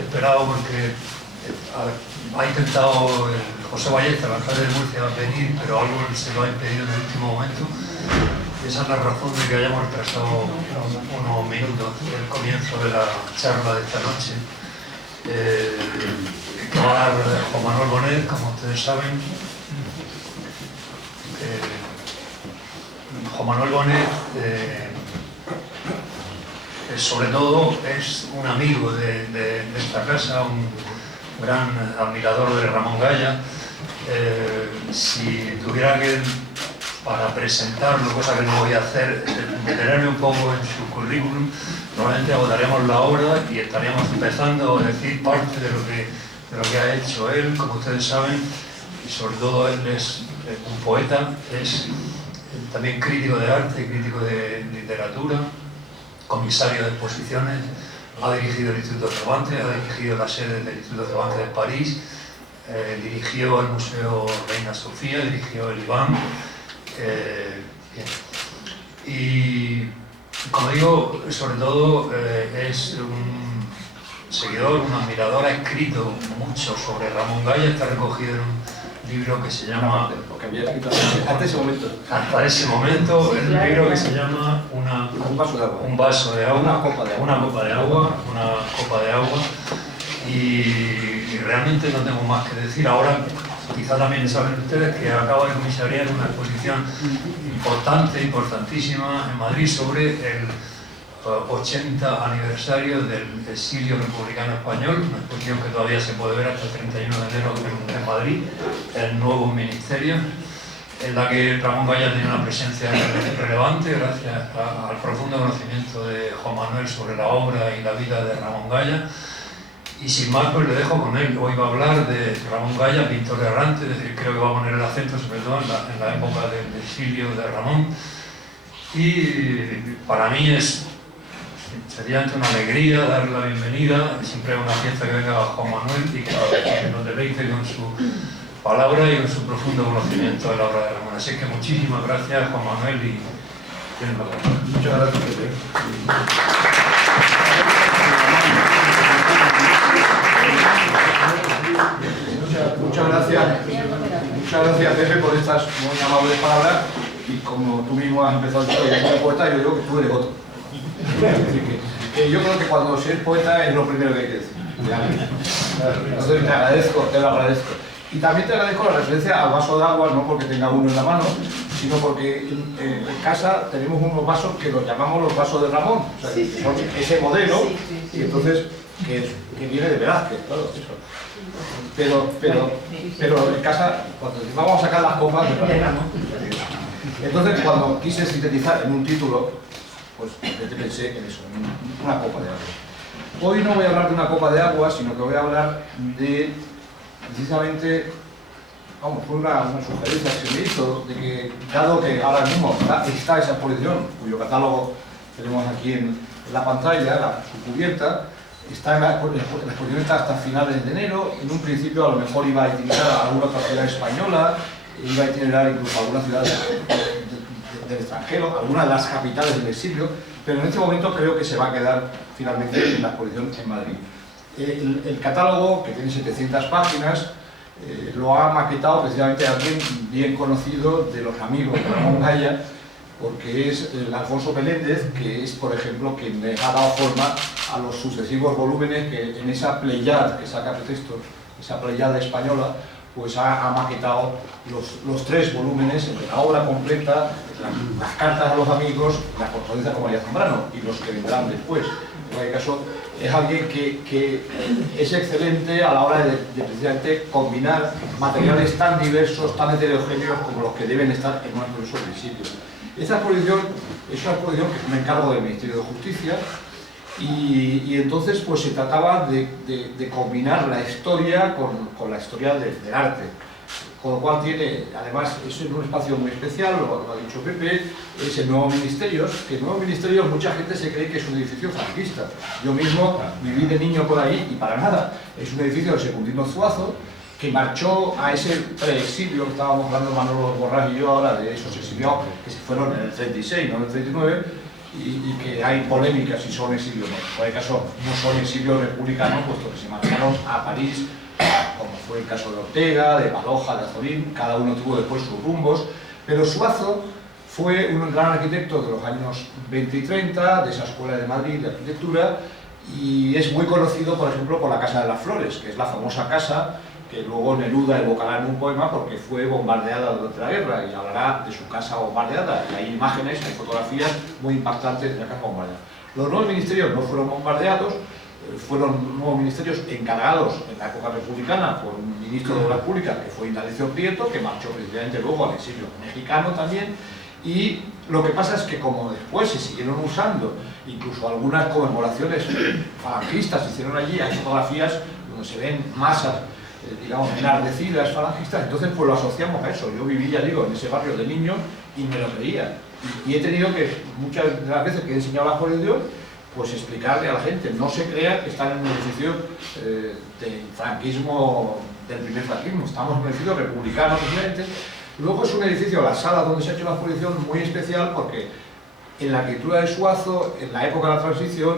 esperado porque ha intentado José Ballesta, el alcalde de Murcia, venir, pero algo se lo ha impedido en el último momento. Esa es la razón de que hayamos retrasado unos minutos el comienzo de la charla de esta noche. Que va a dar Juan Manuel Bonet, como ustedes saben. Juan Manuel Bonet, sobre todo, es un amigo de esta casa, un gran admirador de Ramón Gaya. Si tuviera que, para presentarlo, cosa que no voy a hacer, detenerme un poco en su currículum, probablemente agotaríamos la obra y estaríamos empezando a decir parte de lo que ha hecho él, como ustedes saben, y sobre todo él es un poeta, es también crítico de arte, crítico de literatura, comisario de exposiciones, ha dirigido el Instituto Cervantes, ha dirigido la sede del Instituto Cervantes de París, dirigió el Museo Reina Sofía, dirigió el Iván. Y como digo, sobre todo es un seguidor, un admirador, ha escrito mucho sobre Ramón Gaya, está recogido en un libro que se llama... Hasta ese momento. Hasta ese momento, el libro que se llama un vaso de agua, una copa de agua, y realmente no tengo más que decir. Ahora, quizá también saben ustedes que acabo de comisariar una exposición importantísima en Madrid sobre el 80 aniversario del exilio republicano español, una exposición que todavía se puede ver hasta el 31 de enero en Madrid, el nuevo ministerio, en la que Ramón Gaya tiene una presencia relevante gracias al profundo conocimiento de Juan Manuel sobre la obra y la vida de Ramón Gaya. Y sin más, pues le dejo con él. Hoy va a hablar de Ramón Gaya, pintor errante, es decir, creo que va a poner el acento sobre todo en la época del exilio de Ramón. Y para mí sería una alegría darle la bienvenida. Siempre es una fiesta que venga Juan Manuel y que nos deleite con su palabra y con su profundo conocimiento de la obra de Ramón. Así que muchísimas gracias, Juan Manuel, y tienen la palabra. Muchas gracias, Pepe. Muchas gracias, Pepe, por estas muy amables palabras. Y como tú mismo has empezado a decir, yo soy poeta, yo digo que tú eres otro. Es decir, que yo creo que cuando se es poeta es lo primero que hay que decir. Entonces te lo agradezco. Y también te agradezco la referencia al vaso de agua, no porque tenga uno en la mano, sino porque en casa tenemos unos vasos que los llamamos los vasos de Ramón, o sea, que son ese modelo, y entonces que viene de Velázquez, claro, eso. Pero en casa, cuando vamos a sacar las copas de Ramón, entonces cuando quise sintetizar en un título, pues pensé en eso, en una copa de agua. Hoy no voy a hablar de una copa de agua, sino que voy a hablar de, precisamente, vamos, fue una sugerencia que se me hizo, de que, dado que ahora mismo está esa exposición, cuyo catálogo tenemos aquí en la pantalla, su cubierta, está la exposición está hasta finales de enero. En un principio a lo mejor iba a itinerar a alguna otra ciudad española, iba a itinerar incluso a alguna ciudad del extranjero, alguna de las capitales del exilio, pero en este momento creo que se va a quedar finalmente en la exposición en Madrid. El catálogo, que tiene 700 páginas, lo ha maquetado precisamente alguien bien conocido de los amigos de Ramón Gaya, porque es el Alfonso Meléndez, que es, por ejemplo, quien le ha dado forma a los sucesivos volúmenes que en esa pleiad que saca pretexto, esa pleiad española, pues ha maquetado los 3 volúmenes, la obra completa, las cartas a los amigos, la correspondencia con María Zambrano y los que vendrán después. En cualquier caso, es alguien que es excelente a la hora de precisamente combinar materiales tan diversos, tan heterogéneos como los que deben estar en un exposición del sitio. Esta exposición es una exposición que me encargo del Ministerio de Justicia y entonces pues se trataba de combinar la historia con la historia del arte. Con lo cual tiene, además, es un espacio muy especial, lo ha dicho Pepe, es el Nuevo Ministerios, que el Nuevo Ministerios mucha gente se cree que es un edificio franquista. Yo mismo viví de niño por ahí y para nada. Es un edificio de Secundino Zuazo, que marchó a ese preexilio que estábamos hablando Manolo Borrás y yo ahora, de esos exiliados que se fueron en el 36, no en el 39, y que hay polémicas si son exilios o no. En cualquier caso, no son exilios republicanos, puesto que se marcharon a París, como fue el caso de Ortega, de Baroja, de Azorín, cada uno tuvo después sus rumbos, pero Suazo fue un gran arquitecto de los años 20 y 30, de esa escuela de Madrid de arquitectura, y es muy conocido, por ejemplo, por la Casa de las Flores, que es la famosa casa que luego Neruda evocará en un poema porque fue bombardeada durante la guerra, y hablará de su casa bombardeada, y hay imágenes, hay fotografías muy impactantes de la casa bombardeada. Los nuevos ministerios no fueron bombardeados, fueron nuevos ministerios encargados en la época republicana por un ministro de Obras Públicas que fue Indalecio Prieto, que marchó precisamente luego al exilio mexicano también, y lo que pasa es que como después se siguieron usando, incluso algunas conmemoraciones falangistas se hicieron allí, hay fotografías donde se ven masas, digamos, enardecidas falangistas, entonces pues lo asociamos a eso. Yo viví, ya digo, en ese barrio de niño y me lo creía. Y he tenido que, muchas de las veces que he enseñado la jurisdicción, pues explicarle a la gente, no se crea que están en un edificio del franquismo, del primer franquismo, estamos en un edificio republicano, precisamente. Luego es un edificio, la sala donde se ha hecho la jurisdicción, muy especial porque en la arquitectura de Suazo, en la época de la transición,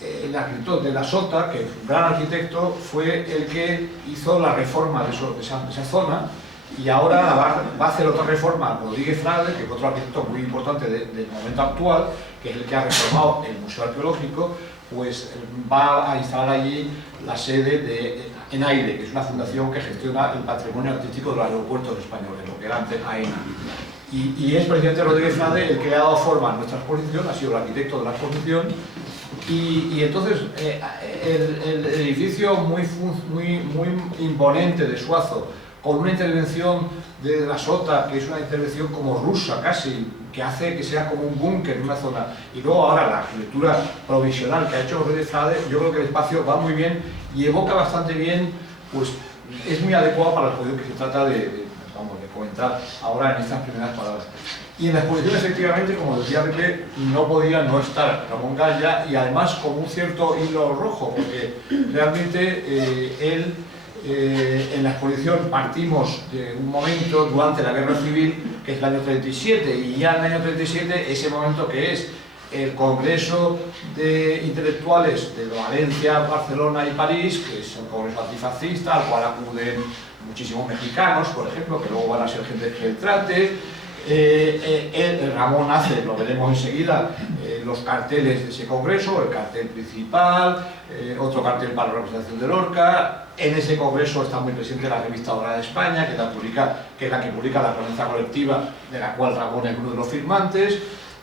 el arquitecto de la Sota, que es un gran arquitecto, fue el que hizo la reforma de esa zona, y ahora va a hacer otra reforma Rodríguez Frade, que es otro arquitecto muy importante del momento actual, que es el que ha reformado el Museo Arqueológico, pues va a instalar allí la sede de ENAIRE, que es una fundación que gestiona el patrimonio artístico de los aeropuertos españoles, lo que era antes AENA. Y es precisamente Rodríguez Frade el que le ha dado forma a nuestra exposición, ha sido el arquitecto de la exposición, y entonces el edificio muy imponente de Suazo, con una intervención de la Sota, que es una intervención como rusa casi, que hace que sea como un búnker en una zona, y luego ahora la arquitectura provisional que ha hecho Rodríguez Frade, yo creo que el espacio va muy bien y evoca bastante bien, pues es muy adecuado para el estudio que se trata de comentar ahora en estas primeras palabras. Y en la exposición, efectivamente, como decía Pepe, no podía no estar Ramón Galla, y además con un cierto hilo rojo, porque realmente él, en la exposición partimos de un momento durante la Guerra Civil, que es el año 37, y ya en el año 37, ese momento que es el Congreso de Intelectuales de Valencia, Barcelona y París, que es un congreso antifascista, al cual acuden muchísimos mexicanos, por ejemplo, que luego van a ser gente que trate. Ramón hace, lo veremos enseguida, los carteles de ese congreso, el cartel principal, otro cartel para la representación de Lorca. En ese congreso está muy presente la revista Hora de España, que es la que publica la Crónica Colectiva, de la cual Ramón es uno de los firmantes.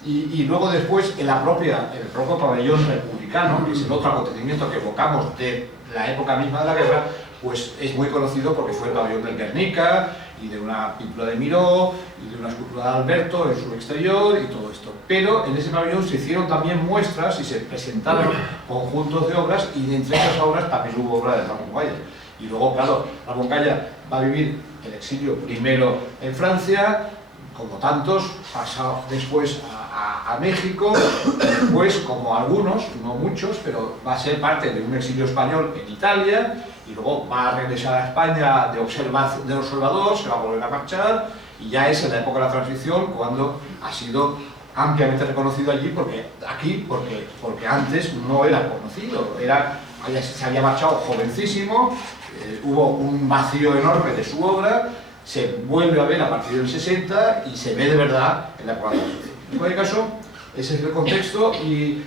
Y luego después el propio pabellón republicano, que es el otro acontecimiento que evocamos de la época misma de la guerra, pues es muy conocido porque fue el pabellón del Guernica, y de una pintura de Miró, y de una escultura de Alberto en su exterior, y todo esto. Pero en ese pabellón se hicieron también muestras y se presentaron conjuntos de obras, y entre esas obras también hubo obra de Ramón Galla. Y luego, claro, Ramón Galla va a vivir el exilio primero en Francia, como tantos, pasa después a México, después, como algunos, no muchos, pero va a ser parte de un exilio español en Italia, y luego va a regresar a España de observador, se va a volver a marchar, y ya es en la época de la transición cuando ha sido ampliamente reconocido allí, porque antes no era conocido, se había marchado jovencísimo, hubo un vacío enorme de su obra, se vuelve a ver a partir del 60 y se ve de verdad en la época de la transición. En cualquier caso, ese es el contexto, y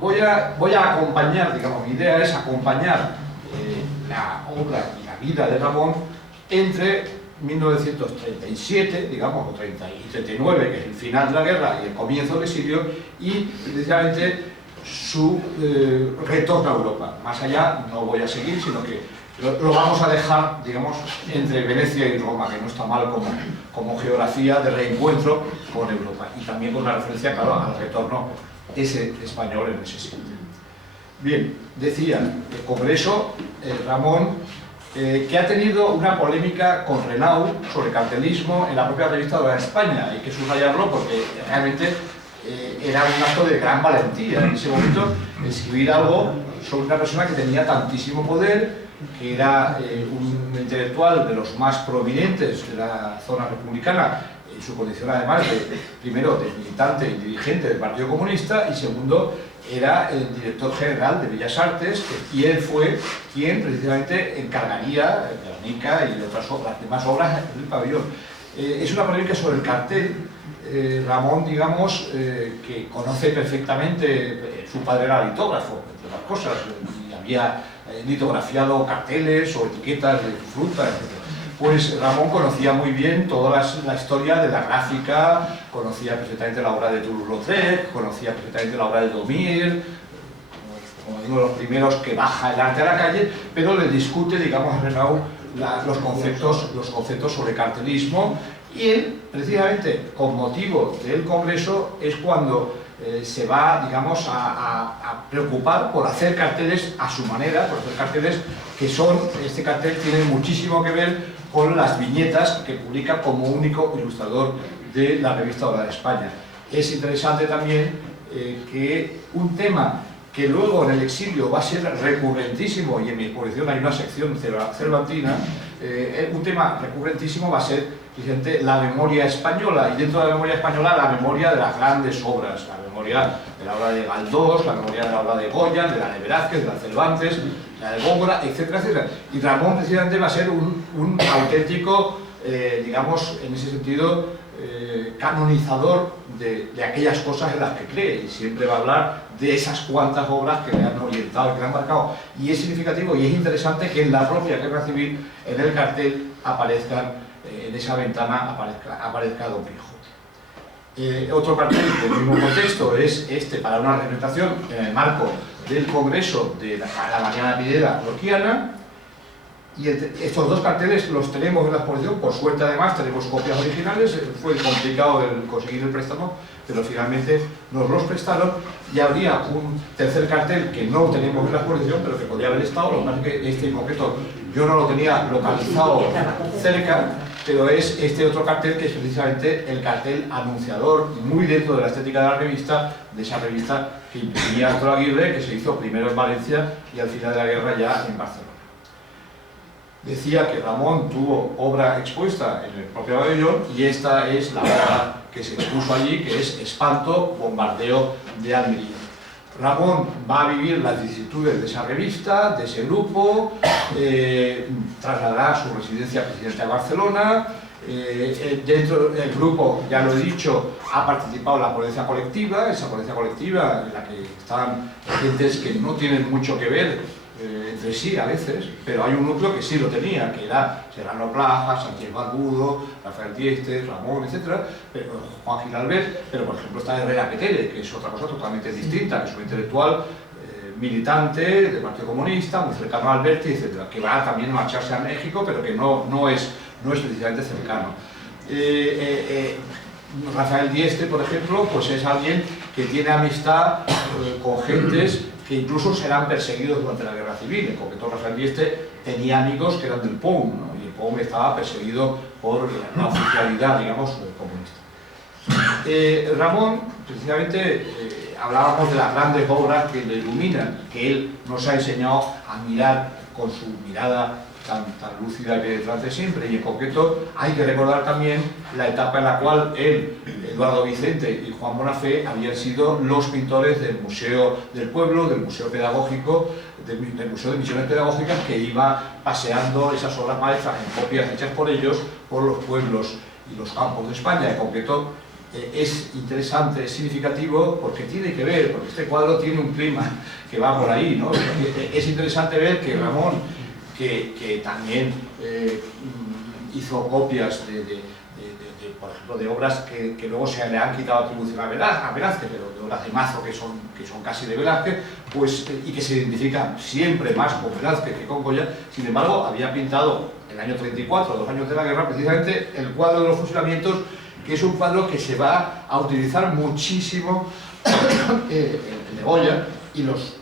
voy a acompañar, digamos, mi idea es acompañar la obra y la vida de Ramón entre 1937, digamos, o 30 y 39, que es el final de la guerra y el comienzo del exilio, y precisamente su retorno a Europa. Más allá no voy a seguir, sino que lo vamos a dejar, digamos, entre Venecia y Roma, que no está mal como geografía de reencuentro con Europa, y también con una referencia, claro, al retorno ese español en ese sitio. Bien, decía, el Congreso, Ramón, que ha tenido una polémica con Renau sobre cartelismo en la propia revista de España. Hay que subrayarlo porque realmente era un acto de gran valentía en ese momento escribir algo sobre una persona que tenía tantísimo poder, que era un intelectual de los más prominentes de la zona republicana, en su condición además primero de militante y dirigente del Partido Comunista, y segundo, era el director general de Bellas Artes, y él fue quien precisamente encargaría Guernica y las demás obras del pabellón. Es una polémica sobre el cartel. Ramón, digamos, que conoce perfectamente, su padre era litógrafo, entre otras cosas, y había litografiado carteles o etiquetas de fruta, etc. Pues Ramón conocía muy bien toda la historia de la gráfica, conocía perfectamente la obra de Toulouse-Lautrec, conocía perfectamente la obra de Daumier, como digo, los primeros que baja el arte a la calle, pero le discute, digamos, a Renaud los conceptos sobre cartelismo, y él, precisamente, con motivo del Congreso, es cuando se va, digamos, a preocupar por hacer carteles a su manera, por hacer carteles que son, este cartel tiene muchísimo que ver con las viñetas que publica como único ilustrador de la revista Hora de España. Es interesante también que un tema que luego en el exilio va a ser recurrentísimo, y en mi exposición hay una sección cervantina, un tema recurrentísimo va a ser precisamente la memoria española, y dentro de la memoria española la memoria de las grandes obras, la memoria de la obra de Galdós, la memoria de la obra de Goya, de la de Velázquez, de la de Cervantes, la de Góngora, etcétera, etcétera. Y Ramón precisamente va a ser un auténtico, digamos, en ese sentido, canonizador de aquellas cosas en las que cree, y siempre va a hablar de esas cuantas obras que le han orientado, que le han marcado. Y es significativo y es interesante que en la propia Guerra Civil, en el cartel, aparezcan, en esa ventana aparezca Don Quijote. Otro cartel del mismo contexto es este, para una representación en el marco del Congreso de la Mañana Videra Lorquiana, y estos dos carteles los tenemos en la exposición, por suerte además tenemos copias originales, fue complicado conseguir el préstamo, pero finalmente nos los prestaron, y habría un tercer cartel que no tenemos en la exposición, pero que podría haber estado, lo que pasa es que este en concreto yo no lo tenía localizado cerca, pero es este otro cartel que es precisamente el cartel anunciador, muy dentro de la estética de la revista, de esa revista que imprimía Arturo Aguirre, que se hizo primero en Valencia y al final de la guerra ya en Barcelona. Decía que Ramón tuvo obra expuesta en el propio pabellón, y esta es la obra que se expuso allí, que es Espanto, bombardeo de Almería. Ramón va a vivir las vicisitudes de esa revista, de ese grupo, trasladará su residencia presidente a Barcelona. Dentro del grupo, ya lo he dicho, ha participado en la ponencia colectiva, esa ponencia colectiva en la que están gentes que no tienen mucho que ver entre sí a veces, pero hay un núcleo que sí lo tenía, que era Serrano Plaza, Sánchez Barbudo, Rafael Dieste, Ramón, etc., Juan Gil Albert, pero por ejemplo está Herrera Petere, que es otra cosa totalmente distinta, que es un intelectual militante del Partido Comunista, muy cercano a Alberti, etc., que va también a marcharse a México, pero que no es precisamente cercano. Rafael Dieste, por ejemplo, pues es alguien que tiene amistad con gentes que incluso serán perseguidos durante la Guerra Civil. En concreto, Rafael Dieste tenía amigos que eran del POUM, ¿no? Y el POUM estaba perseguido por la oficialidad, digamos, comunista. Ramón, precisamente, hablábamos de las grandes obras que le iluminan, que él nos ha enseñado a mirar con su mirada tan lúcida que trate siempre, y en concreto hay que recordar también la etapa en la cual él, Eduardo Vicente y Juan Bonafé habían sido los pintores del Museo del Pueblo, del Museo Pedagógico, del Museo de Misiones Pedagógicas, que iba paseando esas obras maestras en copias hechas por ellos por los pueblos y los campos de España. En concreto, es interesante, es significativo, porque tiene que ver, porque este cuadro tiene un clima que va por ahí, ¿no? Es interesante ver que Ramón, que también hizo copias por ejemplo, de obras que luego se le han quitado atribución a Velázquez, pero de obras de Mazo que son casi de Velázquez, pues, y que se identifican siempre más con Velázquez que con Goya. Sin embargo, había pintado en el año 34, 2 años de la guerra, precisamente el cuadro de los fusilamientos, que es un cuadro que se va a utilizar muchísimo de Goya, y los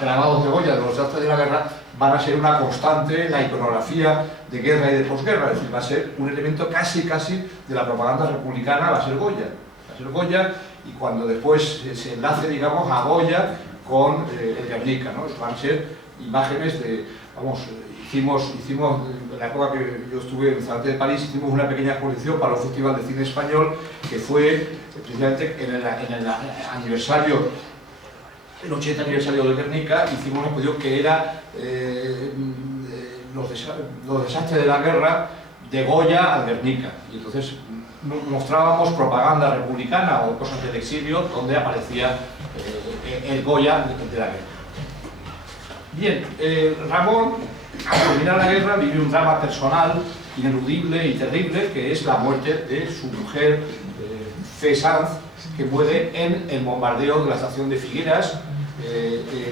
grabados de Goya de los desastres de la guerra van a ser una constante en la iconografía de guerra y de posguerra, es decir, va a ser un elemento casi de la propaganda republicana, va a ser Goya, y cuando después se enlace, digamos, a Goya con el Guernica, ¿no? Van a ser imágenes de, vamos, hicimos en la época que yo estuve en el Cervantes de París, hicimos una pequeña exposición para un festival de cine español que fue precisamente en el aniversario, el 80 aniversario del Guernica. Hicimos una exposición que era los desastres de la guerra de Goya al Guernica, y entonces mostrábamos propaganda republicana o cosas del exilio donde aparecía el Goya de la guerra. Bien, Ramón, al terminar la guerra, vive un drama personal ineludible y terrible, que es la muerte de su mujer, Fe Sanz, que muere en el bombardeo de la estación de Figueras.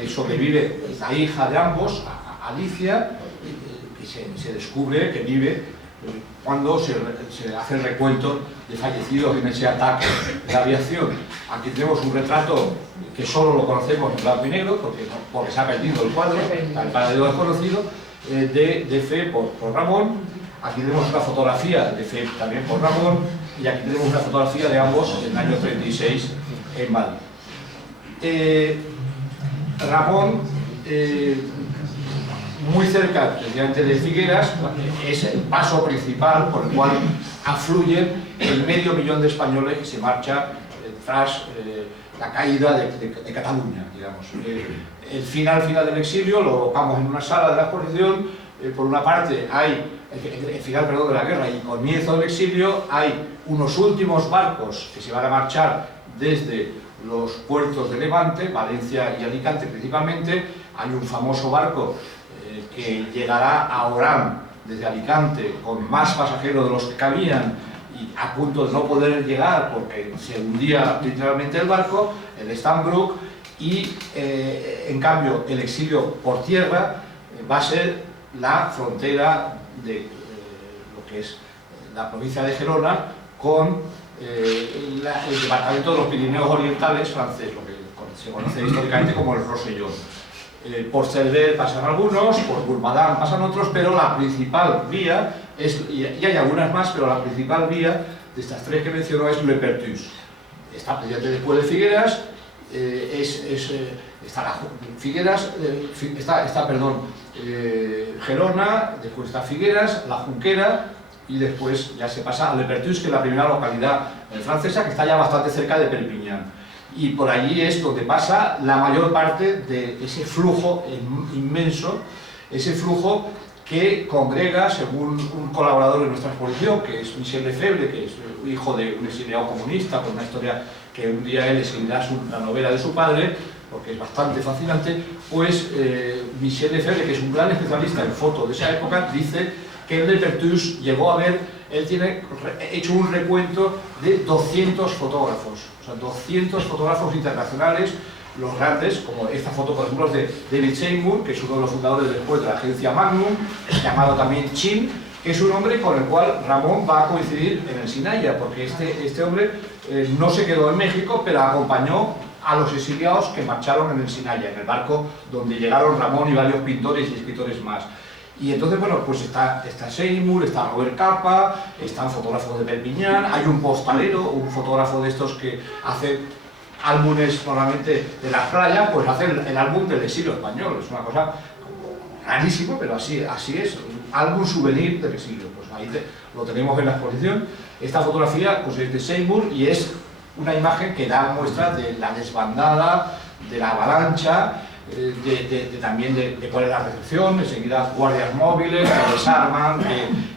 Sobrevive la hija de ambos, Alicia, que se descubre que vive cuando se hace el recuento de fallecidos en ese ataque de la aviación. Aquí tenemos un retrato que solo lo conocemos en blanco y negro, porque se ha perdido el cuadro, el paradero desconocido, de Fe por Ramón. Aquí tenemos una fotografía de Fe también por Ramón, y aquí tenemos una fotografía de ambos en el año 36 en Madrid. Ramón, muy cerca precisamente de Figueras, es el paso principal por el cual afluyen el 500.000 de españoles que se marchan tras la caída de Cataluña, digamos. El final del exilio lo colocamos en una sala de la exposición. Por una parte hay el final de la guerra y comienzo del exilio, hay unos últimos barcos que se van a marchar desde los puertos de Levante, Valencia y Alicante principalmente. Hay un famoso barco que llegará a Orán desde Alicante con más pasajeros de los que cabían y a punto de no poder llegar porque se hundía literalmente el barco, el Stanbrook, y en cambio el exilio por tierra va a ser la frontera de lo que es la provincia de Gerona con el departamento de los Pirineos Orientales francés, lo que se conoce históricamente como el Rosellón. Por Cerver pasan algunos, por Gurmadán pasan otros, pero la principal vía, y hay algunas más, pero la principal vía de estas tres que menciono es Le Perthus. Está precisamente después de Figueras, está Figueras, Gerona, después está Figueras, la Junquera, y después ya se pasa a Le Perthus, que es la primera localidad francesa que está ya bastante cerca de Perpiñán. Y por allí es donde pasa la mayor parte de ese flujo inmenso, ese flujo que congrega, según un colaborador de nuestra exposición, que es Michel Lefebvre, que es hijo de un exiliado comunista, con una historia que un día él escribirá la novela de su padre, porque es bastante fascinante. Pues Michel Lefebvre, que es un gran especialista en fotos de esa época, dice que Le Perthus llegó a ver, él tiene hecho un recuento de 200 fotógrafos, o sea, 200 fotógrafos internacionales, los grandes, como esta foto por ejemplo es de David Seymour, que es uno de los fundadores después de la agencia Magnum, llamado también Chin, que es un hombre con el cual Ramón va a coincidir en el Sinaya, porque este hombre no se quedó en México, pero acompañó a los exiliados que marcharon en el Sinaya, en el barco donde llegaron Ramón y varios pintores y escritores más. Y entonces, bueno, pues está Seymour, está Robert Capa, están fotógrafos de Perpiñán, hay un postalero, un fotógrafo de estos que hace álbumes normalmente de las playas, pues hace el álbum del exilio español. Es una cosa rarísima, pero así es, un álbum souvenir del exilio. Pues ahí lo tenemos en la exposición. Esta fotografía pues es de Seymour y es una imagen que da muestra de la desbandada, de la avalancha, también de cuál es la recepción. Enseguida guardias móviles que desarman,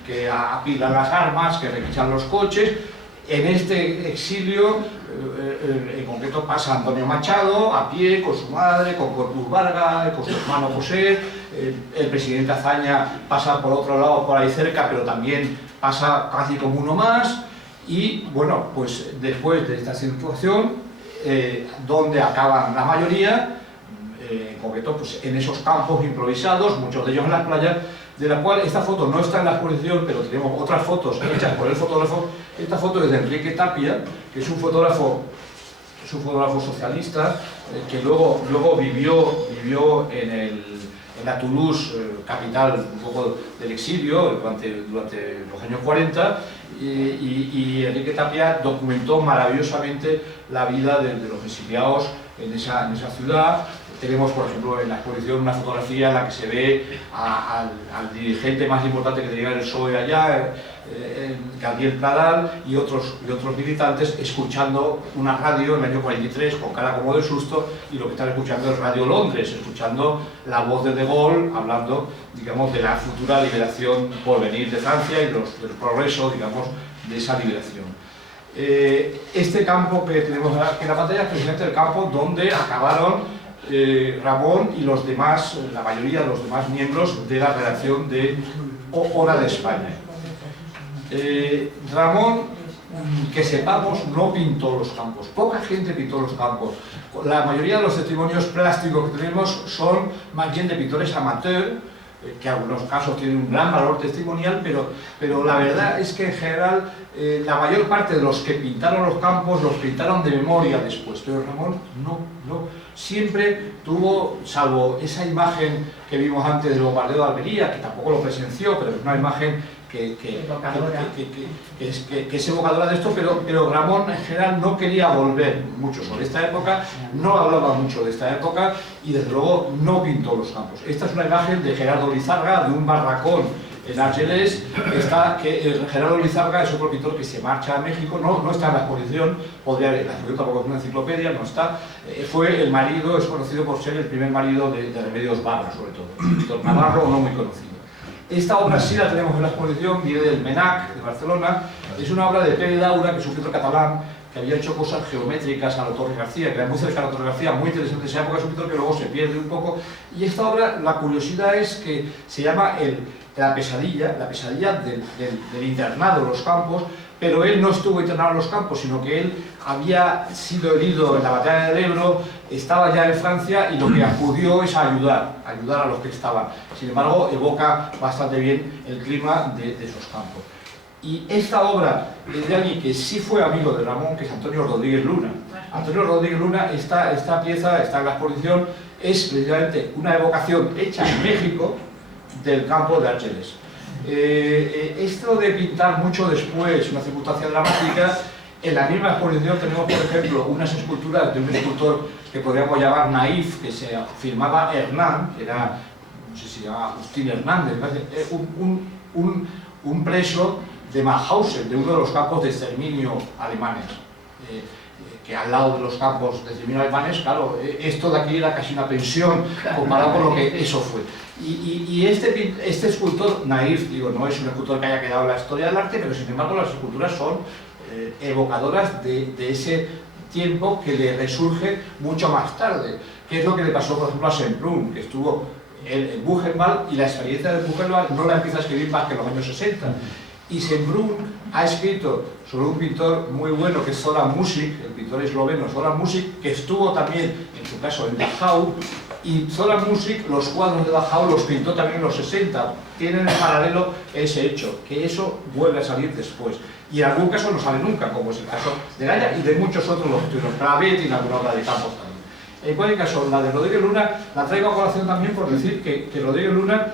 que apilan las armas, que requisan los coches. En este exilio, en concreto, pasa Antonio Machado a pie, con su madre, con Corpus Varga, con su hermano José. El presidente Azaña pasa por otro lado, por ahí cerca, pero también pasa casi como uno más. Y bueno, pues después de esta situación, donde acaban la mayoría, en concreto pues en esos campos improvisados, muchos de ellos en las playas, de la cual esta foto no está en la exposición, pero tenemos otras fotos hechas por el fotógrafo. Esta foto es de Enrique Tapia, que es un fotógrafo socialista, que luego vivió en la Toulouse, capital un poco del exilio, durante los años 40, y Enrique Tapia documentó maravillosamente la vida de los exiliados en esa ciudad. Tenemos, por ejemplo, en la exposición una fotografía en la que se ve al dirigente más importante que tenía el PSOE allá, Gabriel Pradal, y otros militantes escuchando una radio en el año 43 con cara como de susto, y lo que están escuchando es Radio Londres, escuchando la voz de Gaulle hablando, digamos, de la futura liberación por venir de Francia y del progreso, digamos, de esa liberación. Este campo que tenemos aquí en la pantalla es precisamente el campo donde acabaron Ramón y los demás, la mayoría de los demás miembros de la redacción de Hora de España. Ramón, que sepamos, no pintó los campos, poca gente pintó los campos. La mayoría de los testimonios plásticos que tenemos son más bien de pintores amateurs, que en algunos casos tienen un gran valor testimonial, pero la verdad es que en general la mayor parte de los que pintaron los campos los pintaron de memoria después, pero Ramón no. Siempre tuvo, salvo esa imagen que vimos antes del bombardeo de Almería, que tampoco lo presenció, pero es una imagen que es evocadora de esto, pero Ramón en general no quería volver mucho sobre esta época, no hablaba mucho de esta época y desde luego no pintó los campos. Esta es una imagen de Gerardo Lizarga, de un barracón en Argelès. Gerardo Lizarga es otro pintor que se marcha a México, no está en la exposición, la exposición tampoco es una enciclopedia, no está. Fue el marido, es conocido por ser el primer marido de Remedios Varo, sobre todo, un pintor navarro no muy conocido. Esta obra sí la tenemos en la exposición, viene del MENAC de Barcelona, es una obra de Pere Daura, que es un pintor catalán, que había hecho cosas geométricas a la Torre García, que era muy cerca de la Torre García, muy interesante en esa época, es un pintor que luego se pierde un poco, y esta obra, la curiosidad es que se llama la pesadilla del internado en los campos, pero él no estuvo internado en los campos, sino que él había sido herido en la batalla del Ebro, estaba ya en Francia y lo que acudió es a ayudar a los que estaban. Sin embargo, evoca bastante bien el clima de esos campos. Y esta obra es de alguien que sí fue amigo de Ramón, que es Antonio Rodríguez Luna. Antonio Rodríguez Luna, esta pieza, está en la exposición, es precisamente una evocación hecha en México del campo de Argelès. Esto de pintar mucho después, una circunstancia dramática, en la misma exposición tenemos, por ejemplo, unas esculturas de un escultor que podríamos llamar naif, que se firmaba Hernán, que era, no sé si se llama Agustín Hernández, un preso de Mauthausen, de uno de los campos de exterminio alemanes. Que al lado de los campos de exterminio alemanes, claro, esto de aquí era casi una pensión comparado con lo que eso fue. Y este escultor naif, digo, no es un escultor que haya quedado en la historia del arte, pero sin embargo las esculturas son evocadoras de ese tiempo que le resurge mucho más tarde. ¿Qué es lo que le pasó, por ejemplo, a Semprún, que estuvo en Buchenwald, y la experiencia de Buchenwald no la empieza a escribir más que en los años 60? Y Semprún ha escrito sobre un pintor muy bueno que es Zoran Mušić, el pintor esloveno Zoran Mušić, que estuvo también, en su caso, en Dachau, y Zoran Mušić, los cuadros de Dachau los pintó también en los 60, tienen en paralelo ese hecho, que eso vuelve a salir después. Y en algún caso no sale nunca, como es el caso de Gaya y de muchos otros, los que tuvieron Clavet y en alguna obra de Campos también. En cualquier caso, la de Rodríguez Luna la traigo a colación también por decir que Rodríguez Luna,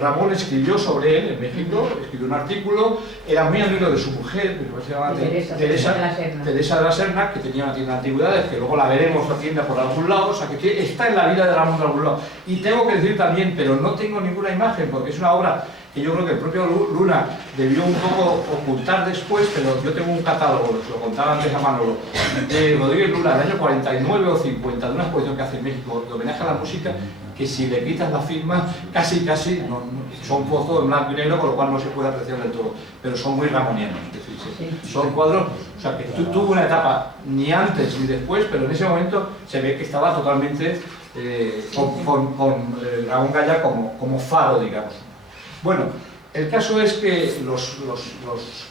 Ramón escribió sobre él en México, escribió un artículo, era muy amigo de su mujer, que se llama Teresa de la Serna, que tenía una tienda de antigüedades, que luego la veremos la tienda por algún lado, o sea que está en la vida de Ramón de algún lado. Y tengo que decir también, pero no tengo ninguna imagen, porque es una obra que yo creo que el propio Luna debió un poco ocultar después, pero yo tengo un catálogo, os lo contaba antes a Manolo, de Rodríguez Luna del año 49 o 50, de una exposición que hace en México de homenaje a la música, que si le quitas la firma, casi son fotos en blanco y negro, con lo cual no se puede apreciar del todo, pero son muy ramonianos, es decir, son cuadros, o sea que tuvo una etapa ni antes ni después, pero en ese momento se ve que estaba totalmente con Ramón Gaya como faro, digamos. Bueno, el caso es que los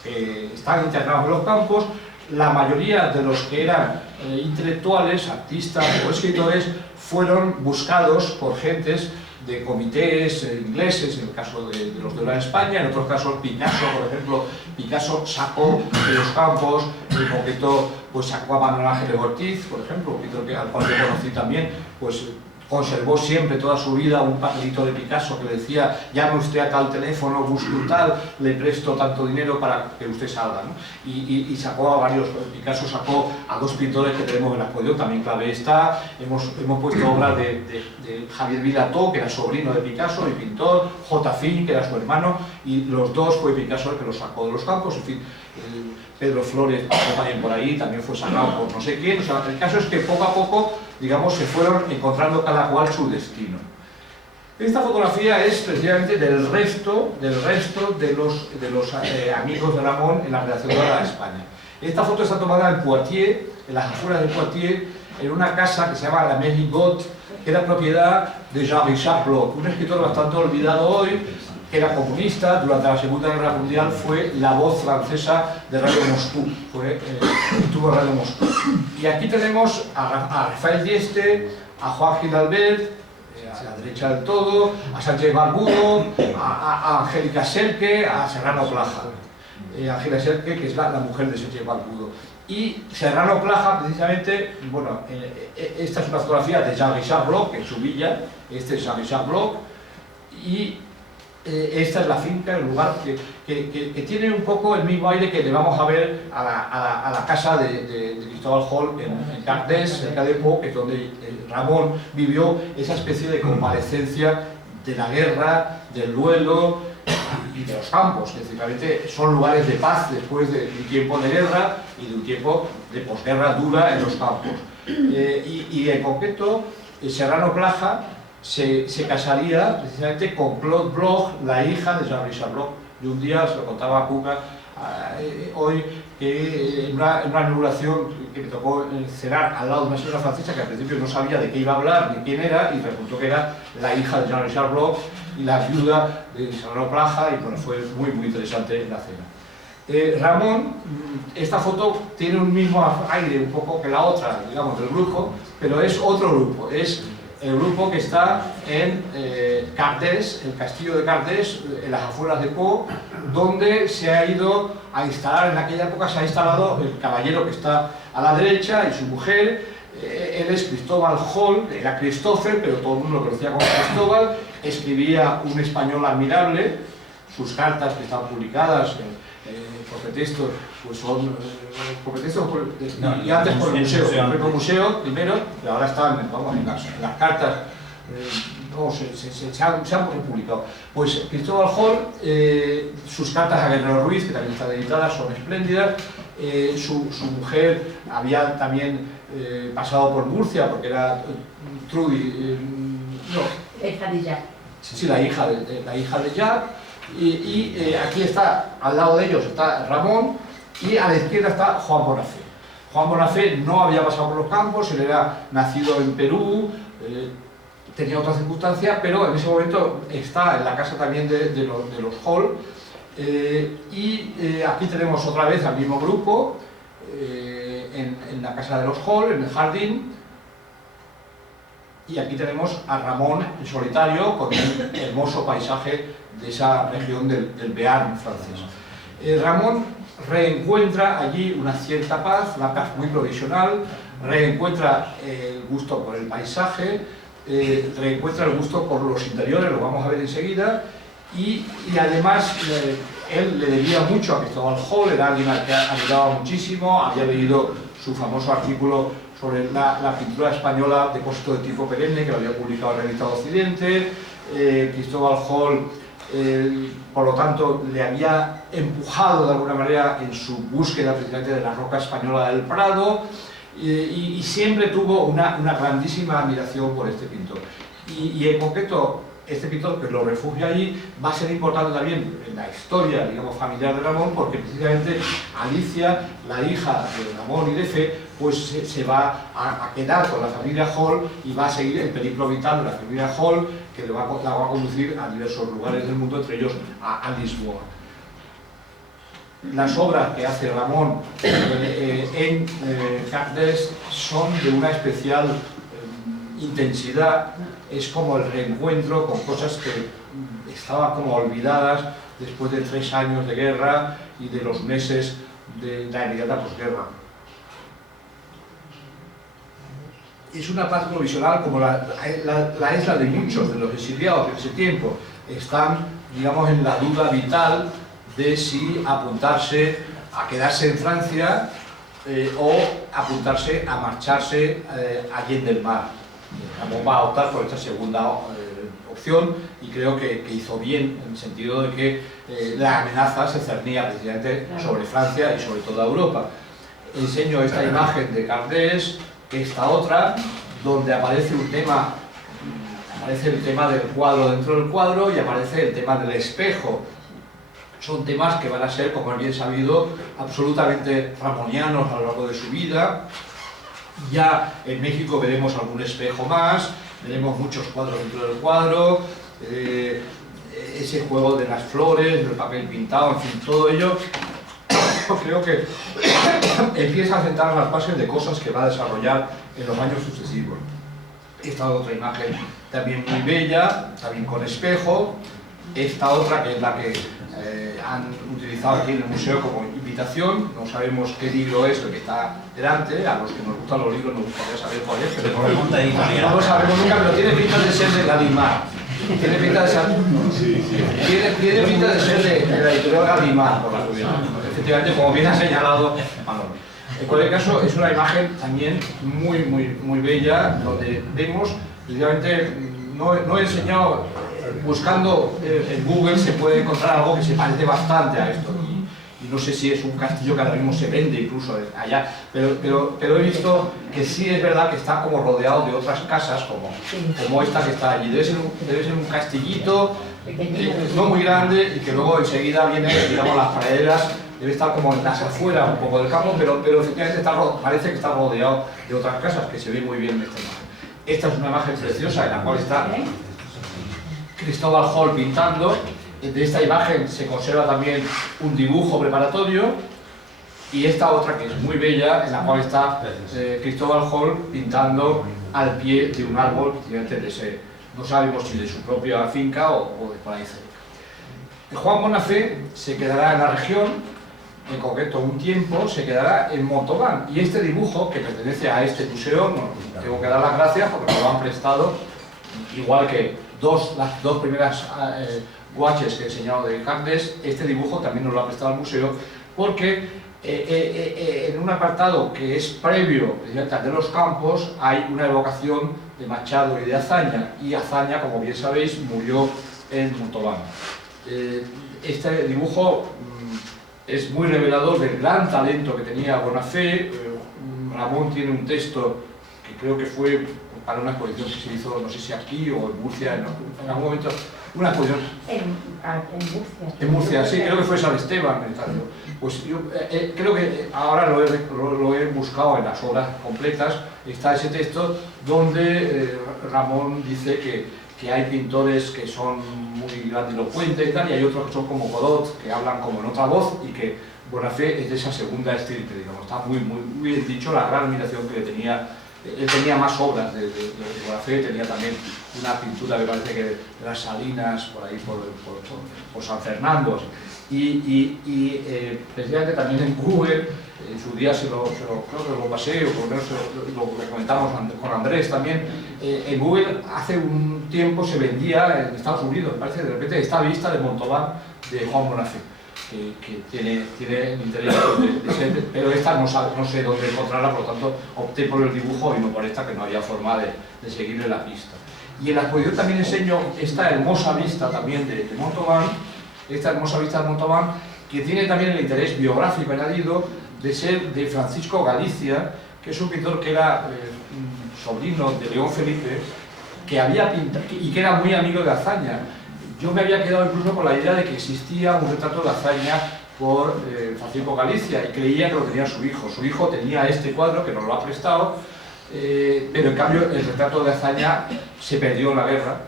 que están internados en los campos, la mayoría de los que eran intelectuales, artistas o escritores, fueron buscados por gentes de comités ingleses, en el caso de los de Hora de España, en otros casos Picasso, por ejemplo, Picasso sacó de los campos, en concreto pues sacó a Manuel Ángeles Ortiz, por ejemplo, un pintor al cual yo conocí también, pues conservó siempre toda su vida un papelito de Picasso que le decía: llame usted a tal teléfono, busque un tal, le presto tanto dinero para que usted salga, ¿no? Y sacó a varios. Picasso sacó a 2 pintores que tenemos en la exposición, también clave está. Hemos puesto obras de Javier Vilató, que era sobrino de Picasso y pintor, J. Fin, que era su hermano, y los dos fue Picasso el que los sacó de los campos. En fin, Pedro Flores pasó también por ahí, también fue sacado por no sé quién. O sea, el caso es que poco a poco, digamos, se fueron encontrando cada cual su destino. Esta fotografía es precisamente del resto de los amigos de Ramón en la redacción de la España. Esta foto está tomada en Poitiers, en las afueras de Poitiers, en una casa que se llama la Mérigotte, que era propiedad de Jean-Richard Bloch, un escritor bastante olvidado hoy, que era comunista. Durante la Segunda Guerra Mundial fue la voz francesa de Radio Moscú, tuvo Radio Moscú. Y aquí tenemos a Rafael Dieste, a Juan Gil Albert, a la derecha del todo, a Sánchez Barbudo, a Angélica Serke, a Serrano Plaja. Angélica Serke, que es la mujer de Sánchez Barbudo. Y Serrano Plaja, precisamente, bueno, esta es una fotografía de Jean-Richard Bloch en su villa. Este es Jean-Richard Bloch, y esta es la finca, el lugar que tiene un poco el mismo aire que le vamos a ver a la casa de Cristóbal Hall en Cardés, cerca de Pau, que es donde Ramón vivió esa especie de convalescencia de la guerra, del duelo y de los campos, que efectivamente son lugares de paz después de un tiempo de guerra y de un tiempo de posguerra dura en los campos. Y en concreto, Serrano Plaja se casaría precisamente con Claude Bloch, la hija de Jean-Richard Bloch. Y un día se lo contaba a Cuca hoy, que en una inauguración que me tocó cenar al lado de una señora francesa que al principio no sabía de qué iba a hablar ni quién era, y resultó que era la hija de Jean-Richard Bloch y la viuda de Serrano Plaja, y bueno, fue muy interesante la cena. Ramón, esta foto tiene un mismo aire un poco que la otra, digamos, del grupo, pero es otro grupo, es el grupo que está en Cardés, el castillo de Cardés, en las afueras de Pau, donde se ha ido a instalar. En aquella época se ha instalado el caballero que está a la derecha y su mujer. Él es Cristóbal Hall, era Christopher, pero todo el mundo lo conocía como Cristóbal. Escribía un español admirable. Sus cartas, que están publicadas por pretextos, pues son por pretextos y antes por el museo, el museo primero, y ahora están, vamos, en las cartas, se han publicado. Pues Cristóbal Hall, sus cartas a Guerrero Ruiz, que también están editadas, son espléndidas. Su mujer había también pasado por Murcia, porque era Trudy, hija de Jack. Sí, la hija de Jack. Y aquí está, al lado de ellos está Ramón, y a la izquierda está Juan Bonafé. Juan Bonafé no había pasado por los campos, él era nacido en Perú, tenía otra circunstancia, pero en ese momento está en la casa también de los Hall. Aquí tenemos otra vez al mismo grupo, en la casa de los Hall, en el jardín. Y aquí tenemos a Ramón en solitario, con un hermoso paisaje de esa región del Béarn francés. Ramón reencuentra allí una cierta paz, una paz muy provisional, reencuentra el gusto por el paisaje, reencuentra el gusto por los interiores, lo vamos a ver enseguida, y además él le debía mucho a Cristóbal Hall, era alguien al que admiraba muchísimo, había leído su famoso artículo sobre la pintura española de depósito de tipo perenne, que lo había publicado en la Revista de Occidente. Cristóbal Hall, por lo tanto, le había empujado de alguna manera en su búsqueda precisamente de la roca española del Prado, y siempre tuvo una grandísima admiración por este pintor. Y en concreto, este pintor, que lo refugia allí, va a ser importante también en la historia, digamos, familiar de Ramón, porque precisamente Alicia, la hija de Ramón y de Fe, pues se va a quedar con la familia Hall y va a seguir el periplo vital de la familia Hall, que la va a conducir a diversos lugares del mundo, entre ellos a Lisboa. Las obras que hace Ramón en Cardés son de una especial intensidad. Es como el reencuentro con cosas que estaban como olvidadas después de 3 años de guerra y de los meses de la inmediata posguerra. es una paz provisional como la es la de muchos de los exiliados de ese tiempo. Están, digamos, en la duda vital de si apuntarse a quedarse en Francia o apuntarse a marcharse allende el mar. Ramón va a optar por esta segunda opción y creo que hizo bien en el sentido de que la amenaza se cernía precisamente sobre Francia y sobre toda Europa. Enseño esta imagen de Cardés, esta otra, donde aparece un tema, aparece el tema del cuadro dentro del cuadro y aparece el tema del espejo. Son temas que van a ser, como es bien sabido, absolutamente ramonianos a lo largo de su vida. Ya en México veremos algún espejo más, veremos muchos cuadros dentro del cuadro, ese juego de las flores, del papel pintado, en fin, todo ello creo que empieza a sentar las bases de cosas que va a desarrollar en los años sucesivos. Esta otra imagen también muy bella, también con espejo. Esta otra, que es la que han utilizado aquí en el museo como invitación. No sabemos qué libro es el que está delante. A los que nos gustan los libros nos gustaría saber cuál es, pero no lo sabemos nunca, pero tiene pinta de ser de Gallimard. Tiene pinta de ser, tiene pinta de ser de la editorial Gallimard, por la curiosidad. Efectivamente, como bien ha señalado Manolo. En cualquier caso, es una imagen también muy bella, donde vemos, precisamente, no he enseñado, buscando en Google se puede encontrar algo que se parece bastante a esto. Y no sé si es un castillo que ahora mismo se vende incluso allá, pero he visto que sí es verdad que está como rodeado de otras casas, como esta que está allí. Debe ser un castillito, no muy grande, y que luego enseguida viene, digamos, las praderas. Debe estar como en las afueras un poco del campo, pero efectivamente parece que está rodeado de otras casas, que se ve muy bien en esta imagen. Esta es una imagen preciosa en la cual está Cristóbal Hall pintando. De esta imagen se conserva también un dibujo preparatorio, y esta otra que es muy bella, en la cual está Cristóbal Hall pintando al pie de un árbol, no sabemos si de su propia finca o de por ahí cerca. Juan Bonafé se quedará en la región, en concreto un tiempo, se quedará en Montauban, y este dibujo, que pertenece a este museo, tengo que dar las gracias porque me lo han prestado, igual que las dos primeras guaches que he enseñado de Cardés. Este dibujo también nos lo ha prestado al museo, porque en un apartado que es previo de los campos hay una evocación de Machado y de Azaña, y Azaña, como bien sabéis, murió en Montauban. Este dibujo es muy revelador del gran talento que tenía Bonafé. Ramón tiene un texto que creo que fue para una exposición que se hizo, no sé si aquí o en Murcia, en algún momento, una exposición. En Murcia, sí, creo que fue San Esteban. Pues yo creo que ahora lo he buscado en las obras completas. Está ese texto donde Ramón dice que hay pintores que son muy grandilocuentes y tal, y hay otros que son como Godot, que hablan como en otra voz, y que Bonafé es de esa segunda estirpe, digamos. Está muy bien dicho, la gran admiración que le tenía. Él tenía más obras de Bonafé, tenía también una pintura, me parece que de las Salinas, por ahí por San Fernando. Y precisamente también en Google, en su día creo que lo pasé, o por lo menos lo comentamos con Andrés también. En Google hace un tiempo se vendía en Estados Unidos, me parece, de repente, esta vista de Montauban de Juan Bonafé, que tiene el interés de ser, pero esta no sé dónde encontrarla, por lo tanto opté por el dibujo y no por esta, que no había forma de seguirle la pista. Y en la exposición también enseño esta hermosa vista también de Montauban, que tiene también el interés biográfico añadido de ser de Francisco Galicia, que es un pintor que era sobrino de León Felipe, que había pintado y que era muy amigo de Azaña. Yo me había quedado incluso con la idea de que existía un retrato de Azaña por Francisco Galicia, y creía que lo tenía su hijo. Su hijo tenía este cuadro, que nos lo ha prestado, pero en cambio el retrato de Azaña se perdió en la guerra.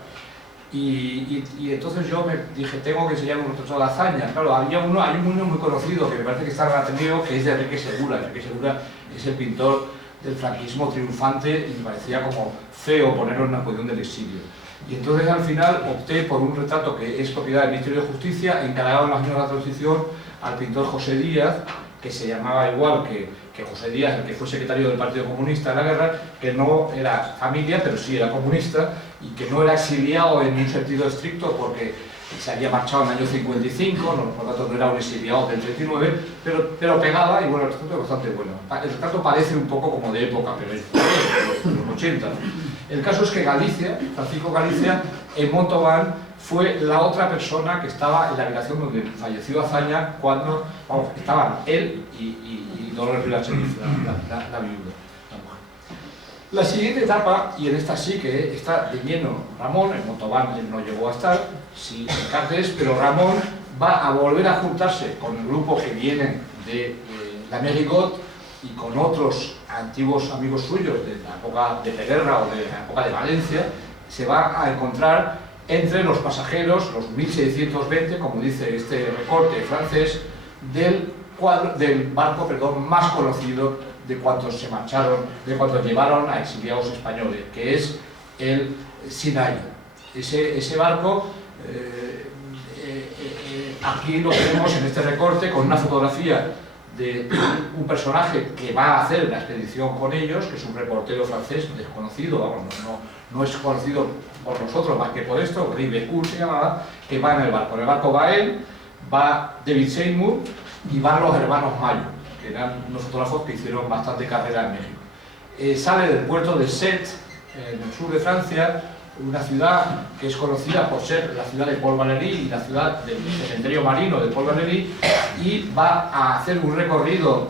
Y entonces yo me dije, tengo que enseñar un retrato de Azaña. Claro, hay uno muy conocido, que me parece que está en el Ateneo, que es de Enrique Segura. Enrique Segura es el pintor del franquismo triunfante, y me parecía como feo ponerlo en una posición del exilio. Y entonces al final opté por un retrato que es propiedad del Ministerio de Justicia, encargado en los años de la transición al pintor José Díaz, que se llamaba igual que José Díaz, el que fue secretario del Partido Comunista en la guerra, que no era familia, pero sí era comunista, y que no era exiliado en un sentido estricto porque se había marchado en el año 55, por lo tanto no era un exiliado del 39, pero pegaba, y bueno, el retrato es bastante bueno. El retrato parece un poco como de época, pero es de los 80. El caso es que Galicia, Francisco Galicia, en Montauban, fue la otra persona que estaba en la habitación donde falleció Azaña cuando, vamos, estaban él y Dolores Vilasevic, la viuda, la mujer. La siguiente etapa, y en esta sí que está de lleno Ramón, en Montauban él no llegó a estar, sí en Cáceres, pero Ramón va a volver a juntarse con el grupo que viene de la Merigot y con otros antiguos amigos suyos de la época de Peguerra o de la época de Valencia. Se va a encontrar entre los pasajeros, los 1620, como dice este recorte francés, del barco más conocido de cuantos se marcharon, de cuantos llevaron a exiliados españoles, que es el Sinaia. Ese barco, aquí lo tenemos en este recorte con una fotografía de un personaje que va a hacer la expedición con ellos, que es un reportero francés desconocido, vamos, no es conocido por nosotros más que por esto, Gris Becourt se llamaba, que va en el barco. En el barco va él, va David Seymour y van los hermanos Mayo, que eran unos fotógrafos que hicieron bastante carrera en México. Sale del puerto de Sète, en el sur de Francia, una ciudad que es conocida por ser la ciudad de Paul Valéry y la ciudad del cementerio marino de Paul Valéry, y va a hacer un recorrido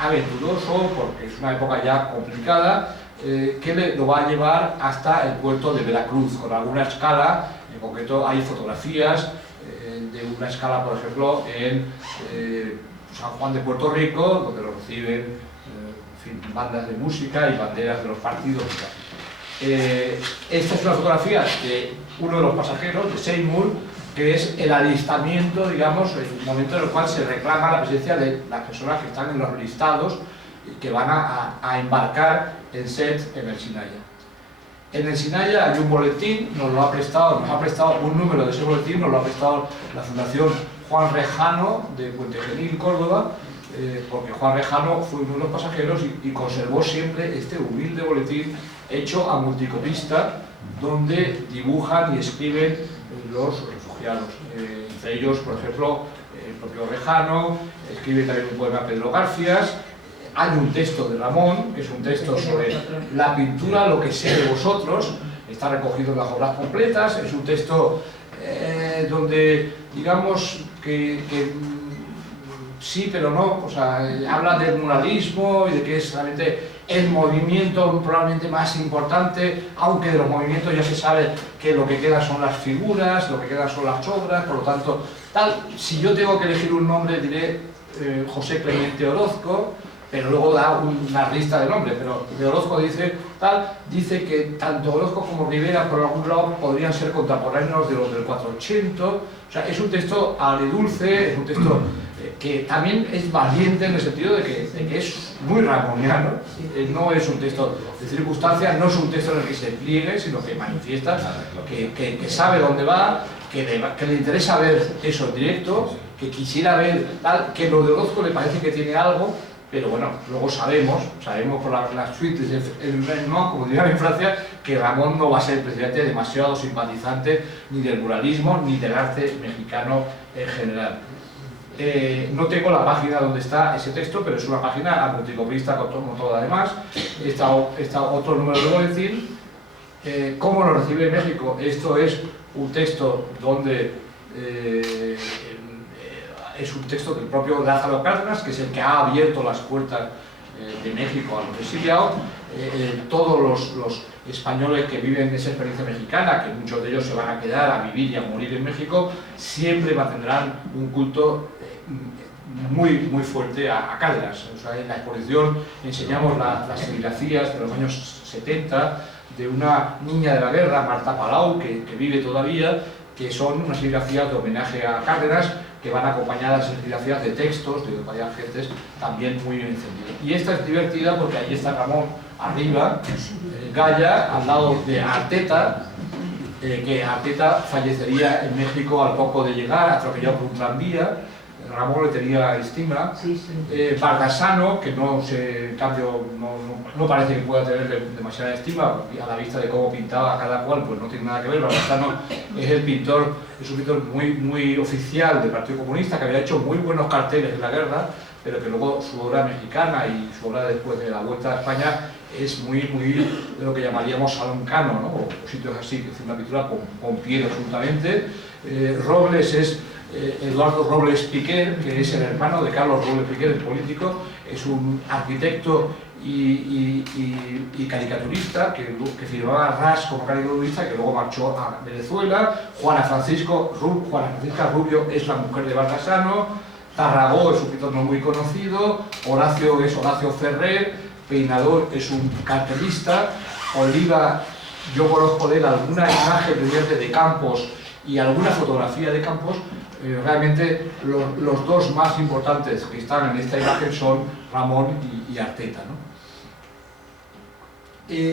aventuroso, porque es una época ya complicada, que lo va a llevar hasta el puerto de Veracruz, con alguna escala. En concreto hay fotografías de una escala, por ejemplo, en San Juan de Puerto Rico, donde lo reciben en fin, bandas de música y banderas de los partidos. Esta es una fotografía de uno de los pasajeros, de Seymour, que es el alistamiento, digamos, el momento en el cual se reclama la presencia de las personas que están en los listados y que van a embarcar en Sète, en el Sinaia. En el Sinaia hay un boletín, nos ha prestado un número de ese boletín, nos lo ha prestado la Fundación Juan Rejano de Puente Genil, Córdoba, porque Juan Rejano fue uno de los pasajeros y conservó siempre este humilde boletín hecho a multicopista, donde dibujan y escriben los refugiados. Entre ellos, por ejemplo, el propio Rejano, escribe también un poema Pedro Garfias. Hay un texto de Ramón, que es un texto sobre la pintura, lo que sé de vosotros, está recogido en las obras completas. Es un texto donde, digamos, que sí pero no, o sea, habla del muralismo y de que es realmente el movimiento probablemente más importante, aunque de los movimientos ya se sabe que lo que queda son las figuras, lo que queda son las obras, por lo tanto, si yo tengo que elegir un nombre diré José Clemente Orozco, pero luego da una lista de nombres, pero de Orozco dice que tanto Orozco como Rivera por algún lado podrían ser contemporáneos de los del 480, o sea, es un texto agridulce, es un texto que también es valiente en el sentido de que es muy ramoniano, no es un texto de circunstancias, no es un texto en el que se pliegue, sino que manifiesta que sabe dónde va, que le interesa ver eso en directo, que quisiera ver que lo de Orozco le parece que tiene algo, pero bueno, luego sabemos por las suites en Rennes, como dirían en Francia, que Ramón no va a ser precisamente demasiado simpatizante ni del muralismo ni del arte mexicano en general. No tengo la página donde está ese texto, pero es una página a multicopista como todo además. Está otro número de boletín. ¿Cómo lo recibe México? Esto es un texto donde es un texto del propio Lázaro Cárdenas, que es el que ha abierto las puertas de México a los exiliados. Todos los españoles que viven esa experiencia mexicana, que muchos de ellos se van a quedar a vivir y a morir en México, siempre mantendrán un culto muy fuerte a Cárdenas. O sea, en la exposición enseñamos las serigrafías de los años 70 de una niña de la guerra, Marta Palau, que vive todavía, que son unas serigrafías de homenaje a Cárdenas, que van acompañadas de serigrafías de textos de varias gentes también muy bien encendidos. Y esta es divertida porque ahí está Ramón arriba, Gaya, al lado de Arteta, que Arteta fallecería en México al poco de llegar, atropellado por un tranvía, Ramón le tenía estima. Sí, sí. Bardasano, que no se, en cambio, no parece que pueda tener demasiada estima, a la vista de cómo pintaba cada cual, pues no tiene nada que ver. Bardasano es un pintor muy oficial del Partido Comunista, que había hecho muy buenos carteles en la guerra, pero que luego su obra mexicana y su obra después de la Vuelta a España es muy de lo que llamaríamos saloncano, ¿no? O sitios así, que es una pintura con piel absolutamente. Robles es Eduardo Robles Piquer, que es el hermano de Carlos Robles Piquer, el político, es un arquitecto y caricaturista que firmaba RAS como caricaturista, que luego marchó a Venezuela. Juana Francisca Rubio es la mujer de Bardasano. Tarragó es un pintor no muy conocido. Horacio es Horacio Ferrer. Peinador es un cartelista. Oliva, yo conozco de él alguna imagen de Campos y alguna fotografía de Campos. Realmente los dos más importantes que están en esta imagen son Ramón y Arteta, ¿no?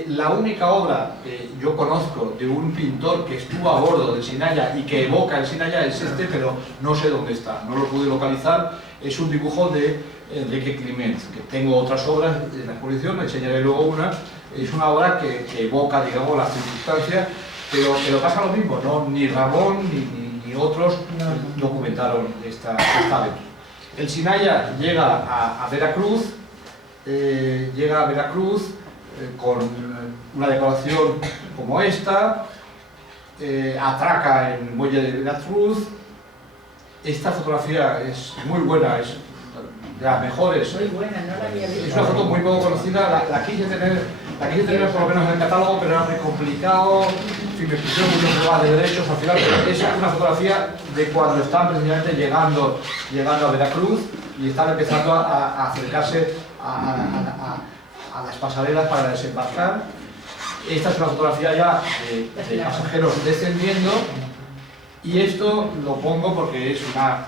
La única obra que yo conozco de un pintor que estuvo a bordo del Sinaia y que evoca el Sinaia es este, pero no sé dónde está, no lo pude localizar. Es un dibujo de Enrique Climent, que tengo otras obras en la exposición, enseñaré luego una. Es una obra que evoca, digamos, las circunstancias, pero pasa lo mismo, ¿no? Ni Ramón ni otros documentaron esta aventura. El Sinaia llega a Veracruz, con una decoración como esta, atraca en el muelle de Veracruz. Esta fotografía es muy buena, es de las mejores. Muy buena, no la había visto. Es una foto muy poco conocida, la quise tener por lo menos en el catálogo, pero era muy complicado. En fin, me pusieron muchos problemas de derechos al final, pero es una fotografía de cuando están precisamente llegando a Veracruz y están empezando a acercarse a las pasarelas para desembarcar. Esta es una fotografía ya de pasajeros descendiendo, y esto lo pongo porque es una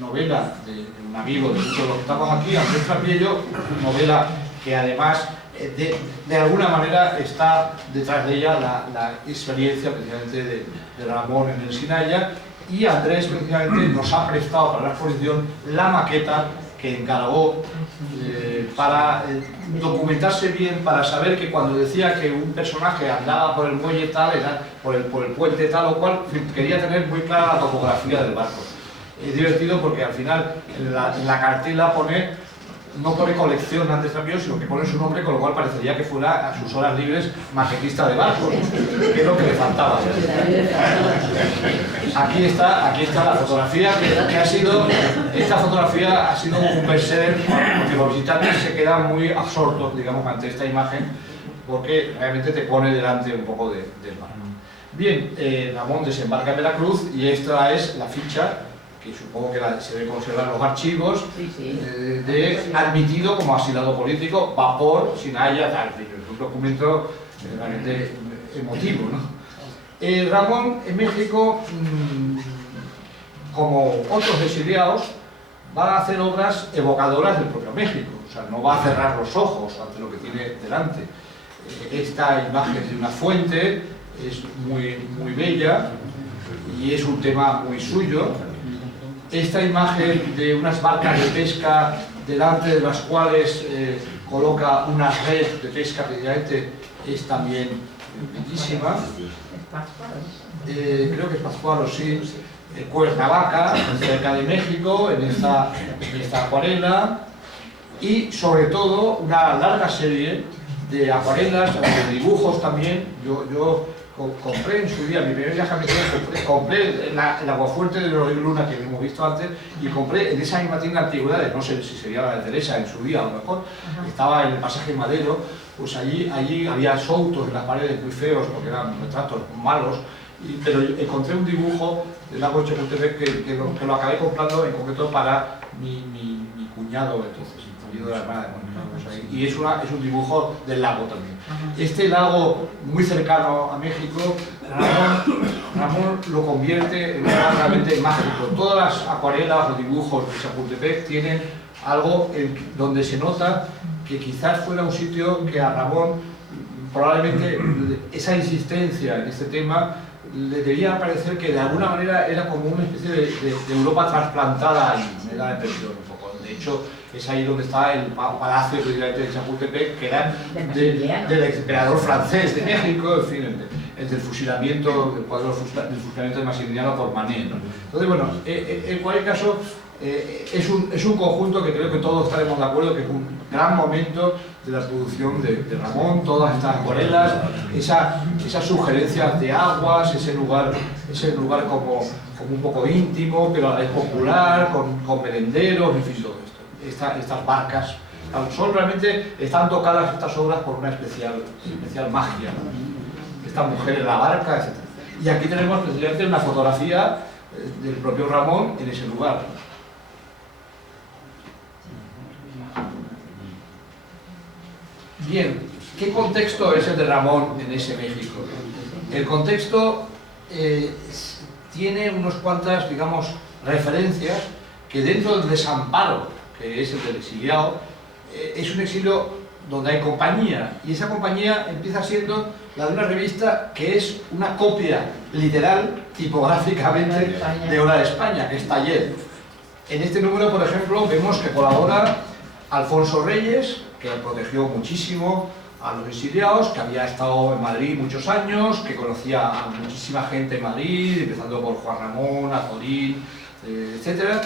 novela de un amigo de muchos de los que estamos aquí, Andrés Trapiello, novela que además de alguna manera está detrás de ella la experiencia precisamente de Ramón en el Sinaia, y Andrés precisamente nos ha prestado para la exposición la maqueta que encargó para documentarse bien, para saber que cuando decía que un personaje andaba por el muelle tal, era por el puente tal o cual, quería tener muy clara la topografía del barco. Es divertido porque al final en la cartela no pone colección Andrés Trapiello, sino que pone su nombre, con lo cual parecería que fuera a sus horas libres maquetista de barcos, que es lo que le faltaba. Aquí está la fotografía que ha sido, esta fotografía ha sido un bestseller, porque los visitantes se quedan muy absortos, digamos, ante esta imagen, porque realmente te pone delante un poco del barco. Bien, Ramón desembarca en Veracruz y esta es la ficha, que supongo que se debe conservar en los archivos, de admitido como asilado político, vapor, Sinaia, tal. Es un documento realmente emotivo, ¿no? Ramón en México, como otros exiliados, va a hacer obras evocadoras del propio México, o sea, no va a cerrar los ojos ante lo que tiene delante. Esta imagen de una fuente es muy bella y es un tema muy suyo. Esta imagen de unas barcas de pesca delante de las cuales coloca una red de pesca, precisamente, es también bellísima. Creo que es Pascuaro, sí. Cuernavaca, cerca de México, en esta acuarela. Y sobre todo una larga serie de acuarelas, de dibujos también. Yo compré en su día, mi primer viaje a México, compré el aguafuerte de Luna que hemos visto antes, y compré en esa misma tienda de antigüedades, no sé si sería la de Teresa en su día a lo mejor, estaba en el pasaje Madero, pues allí había soutos en las paredes muy feos porque eran retratos malos, pero encontré un dibujo del lago de Chapultepec que lo acabé comprando en concreto para mi cuñado entonces, el marido de la hermana de Mónica. Y es un dibujo del lago también. Este lago muy cercano a México, Ramón lo convierte en un lago realmente mágico. Todas las acuarelas o dibujos de Chapultepec tienen algo donde se nota que quizás fuera un sitio que a Ramón probablemente esa insistencia en este tema le debía parecer que de alguna manera era como una especie de Europa trasplantada ahí, me da la impresión un poco. De hecho, es ahí donde está el palacio de Chapultepec, que era del emperador francés de México, en fin, el del fusilamiento, el cuadro del fusilamiento de Maximiliano por Manet, ¿no? Entonces, bueno, en cualquier caso, es un conjunto que creo que todos estaremos de acuerdo que es un gran momento de la producción de Ramón, todas estas acuarelas, esas sugerencias de aguas, ese lugar como un poco íntimo, pero a la vez popular, con merenderos, en fin, todo esto. Estas barcas, realmente están tocadas estas obras por una especial magia, ¿no? Esta mujer en la barca, etc. Y aquí tenemos precisamente una fotografía del propio Ramón en ese lugar. Bien, ¿qué contexto es el de Ramón en ese México? El contexto tiene unas cuantas, digamos, referencias que dentro del desamparo, que es el del exiliado, es un exilio donde hay compañía, y esa compañía empieza siendo la de una revista que es una copia literal, tipográficamente, de Hora de España, que es Taller. En este número, por ejemplo, vemos que colabora Alfonso Reyes, que protegió muchísimo a los exiliados, que había estado en Madrid muchos años, que conocía a muchísima gente en Madrid, empezando por Juan Ramón, Azorín, etc.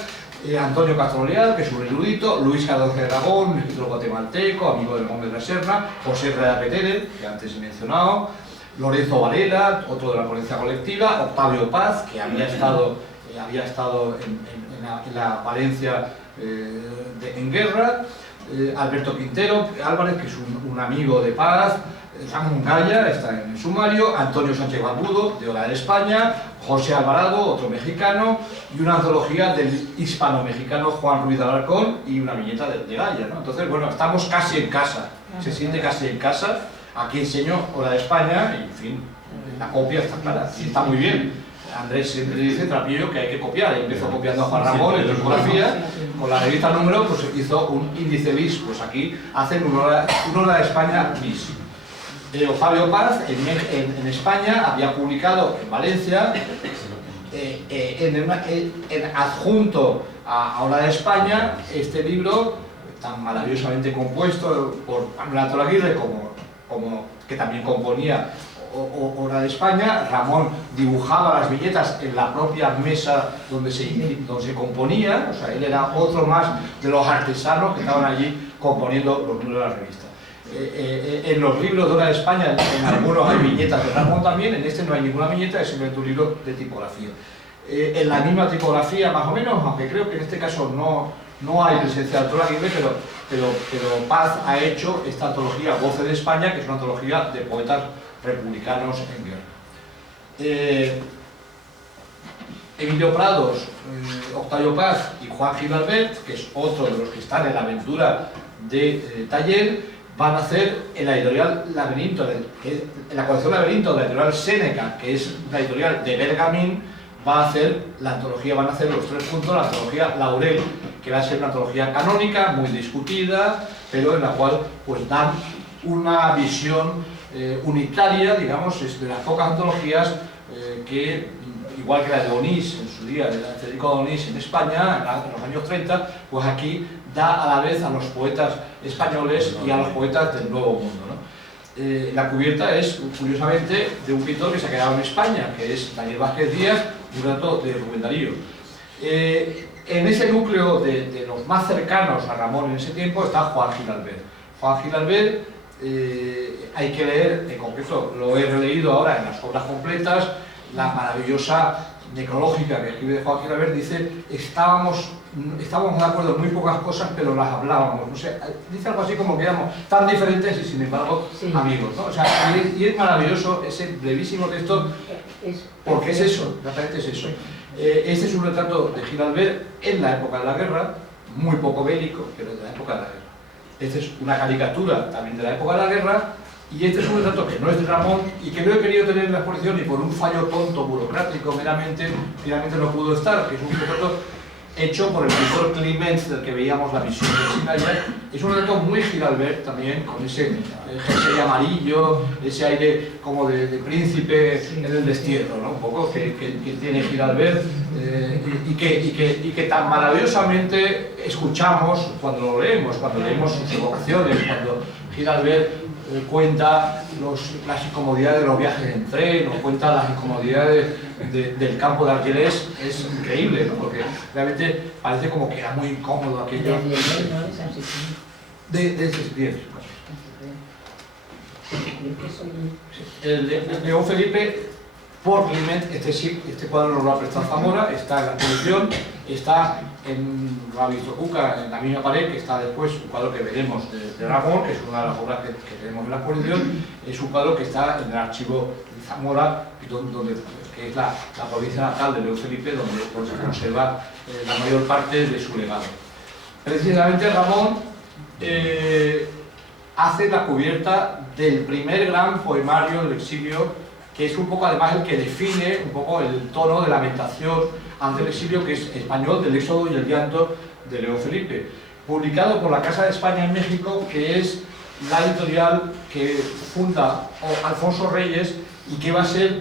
Antonio Castro Leal, que es un erudito, Luis Cardozo de Aragón, escritor guatemalteco, amigo del Monte de la Serna, José Herrera Petere, que antes he mencionado, Lorenzo Varela, otro de la ponencia colectiva, Octavio Paz, que había estado en la Valencia en guerra, Alberto Quintero Álvarez, que es un amigo de Paz, Ramón Gaya, está en el sumario, Antonio Sánchez Barbudo, de Hora de España, José Alvarado, otro mexicano, y una antología del hispano-mexicano Juan Ruiz de Alarcón y una viñeta de Gaya, ¿no? Entonces, bueno, estamos casi en casa, se siente casi en casa. Aquí enseño Hora de España y, en fin, la copia está clara, y está muy bien. Andrés siempre dice, Trapillo, que hay que copiar, y empezó copiando a Juan Ramón en tipografía, con la revista Número, pues hizo un índice bis, pues aquí hacen un Hora de España bis. Octavio Paz, en España, había publicado en Valencia, en adjunto a Hora de España, este libro tan maravillosamente compuesto por Manuel Antonio Aguirre, que también componía Hora de España. Ramón dibujaba las viñetas en la propia mesa donde se componía, o sea, él era otro más de los artesanos que estaban allí componiendo los números de la revista. En los libros de Hora de España, en algunos hay viñetas de Ramón también, en este no hay ninguna viñeta, es simplemente un libro de tipografía. En la misma tipografía, más o menos, aunque creo que en este caso no hay presencia de Antonio Aguirre, pero Paz ha hecho esta antología Voces de España, que es una antología de poetas republicanos en guerra. Emilio Prados, Octavio Paz y Juan Gil Albert, que es otro de los que están en la aventura de Taller, van a hacer en la editorial Laberinto, en la colección Laberinto de la editorial Séneca, que es una editorial de Bergamín, van a hacer los 3 juntos, la antología Laurel, que va a ser una antología canónica, muy discutida, pero en la cual pues dan una visión unitaria, digamos, es de las pocas antologías que, igual que la de Onís en su día, de Federico de Onís en España, en los años 30, pues aquí da a la vez a los poetas españoles y a los poetas del Nuevo Mundo, ¿no? La cubierta es, curiosamente, de un pintor que se ha quedado en España, que es Daniel Vázquez Díaz, un retrato de Rubén Darío. En ese núcleo de los más cercanos a Ramón en ese tiempo está Juan Gil Albert. Juan Gil Albert, hay que leer, en concreto lo he releído ahora en las obras completas, la maravillosa necrológica que escribe Juan Gil Albert, dice, estábamos de acuerdo en muy pocas cosas, pero las hablábamos. O sea, dice algo así como que éramos tan diferentes y sin embargo amigos, ¿no? O sea, y es maravilloso ese brevísimo texto, porque es eso, exactamente es eso. Este es un retrato de Gil Albert en la época de la guerra, muy poco bélico, pero de la época de la guerra. Esta es una caricatura también de la época de la guerra, y este es un retrato que no es de Ramón y que no he querido tener en la exposición y por un fallo tonto burocrático finalmente no pudo estar, que es un retrato hecho por el pintor Climent, del que veíamos la visión de Sinaia. Es un retrato muy Giralbert también, con ese jersey amarillo, ese aire como de príncipe en el destierro, ¿no? Un poco que tiene Giralbert y que tan maravillosamente escuchamos cuando lo leemos, cuando leemos sus evocaciones, cuando Giralbert cuenta las incomodidades de los viajes en tren, o cuenta las incomodidades del campo de Argelès. Es increíble, ¿no? Porque realmente parece como que era muy incómodo aquello. De León Felipe por Climent. Este cuadro nos lo ha prestado Zamora, está en la colección, está en la Vistocuca, en la misma pared, que está después un cuadro que veremos de Ramón, que es una de las obras que tenemos en la colección. Es un cuadro que está en el archivo de Zamora, que es la provincia natal de León Felipe, donde se conserva la mayor parte de su legado. Precisamente Ramón hace la cubierta del primer gran poemario del exilio, que es un poco además el que define un poco el tono de lamentación ante el exilio, que es Español del éxodo y el llanto de León Felipe, publicado por la Casa de España en México, que es la editorial que funda Alfonso Reyes y que va a ser